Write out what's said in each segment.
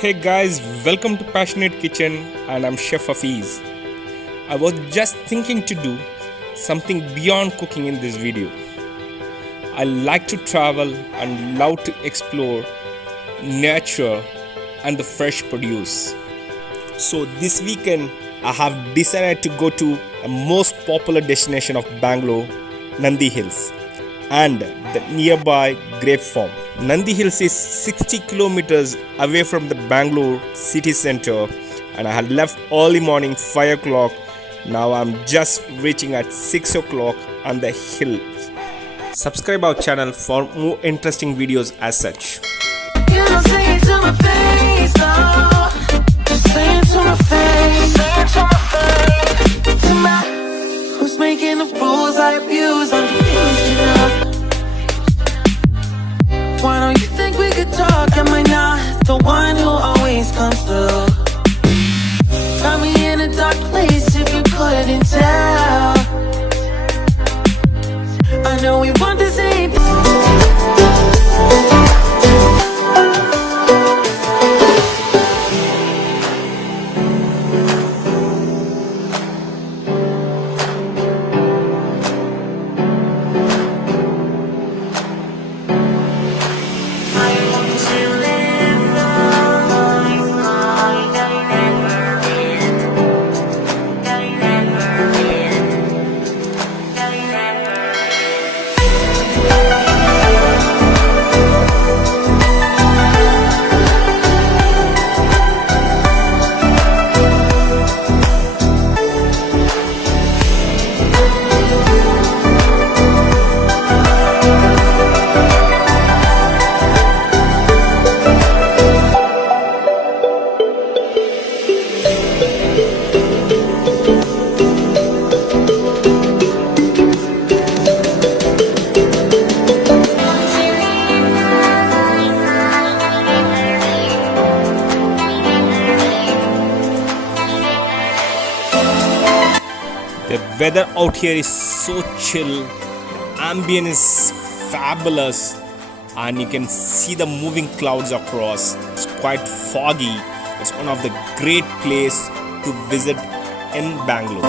Hey guys, welcome to Passionate Kitchen and I'm Chef Hafiz. I was just thinking to do something beyond cooking in this video. I like to travel and love to explore nature and the fresh produce. So this weekend I have decided to go to a most popular destination of Bangalore, Nandi Hills, and the nearby Grape farm. Nandi Hills is 60 kilometers away from the Bangalore city center, and I had left early morning 5 o'clock. Now I'm just reaching at 6 o'clock on the hill. Subscribe our channel for more interesting videos as such. You don't say it to my face, no. Just say it to my face. Say it to my face. To my, who's making the rules I abuse? I'm confused enough. Why don't you think we could talk? Am I not the one who always comes through? Got me in a dark place if you couldn't tell. I know we want the same. The weather out here is so chill, ambient is fabulous, and you can see the moving clouds across. It's quite foggy. It's one of the great places to visit in Bangalore.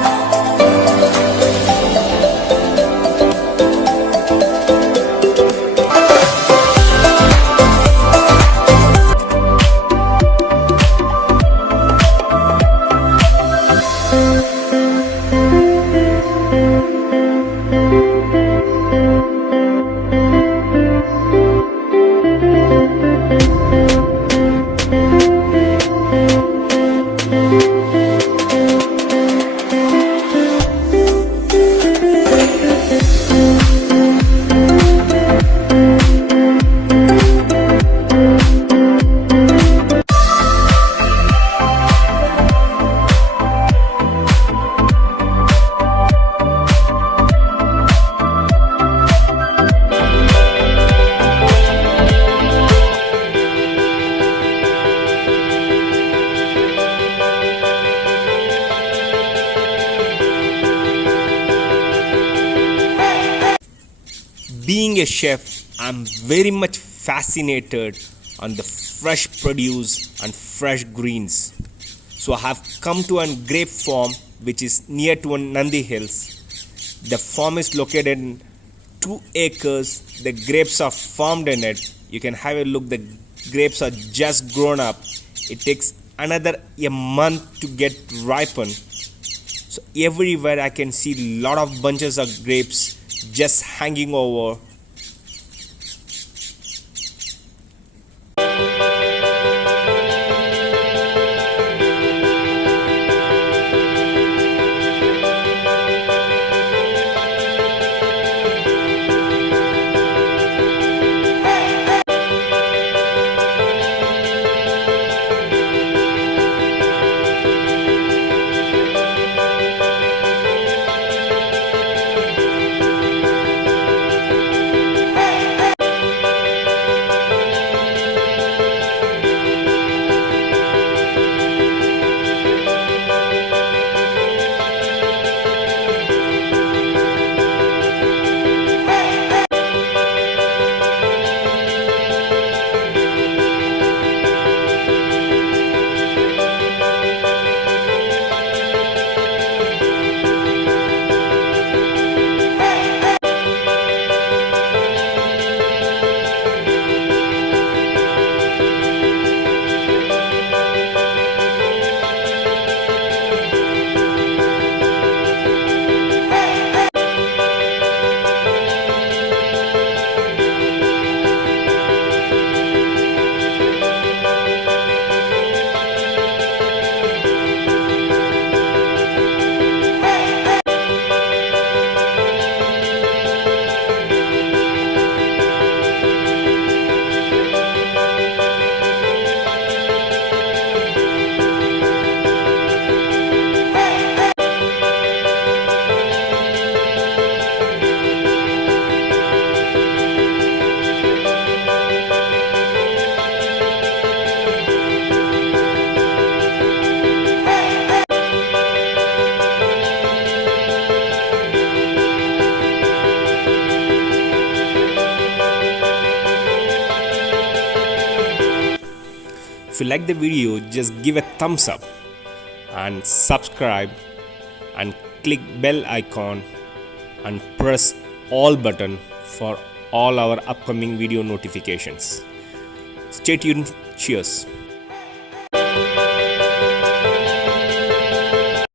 Being a chef, I'm very much fascinated on the fresh produce and fresh greens. So I have come to a grape farm which is near to Nandi Hills. The farm is located in 2 acres. The grapes are farmed in it. You can have a look. The grapes are just grown up. It takes another a month to get ripened. So everywhere I can see lot of bunches of grapes just hanging over. If you like the video, just give a thumbs up and subscribe and click bell icon and press all button for all our upcoming video notifications. Stay tuned. Cheers.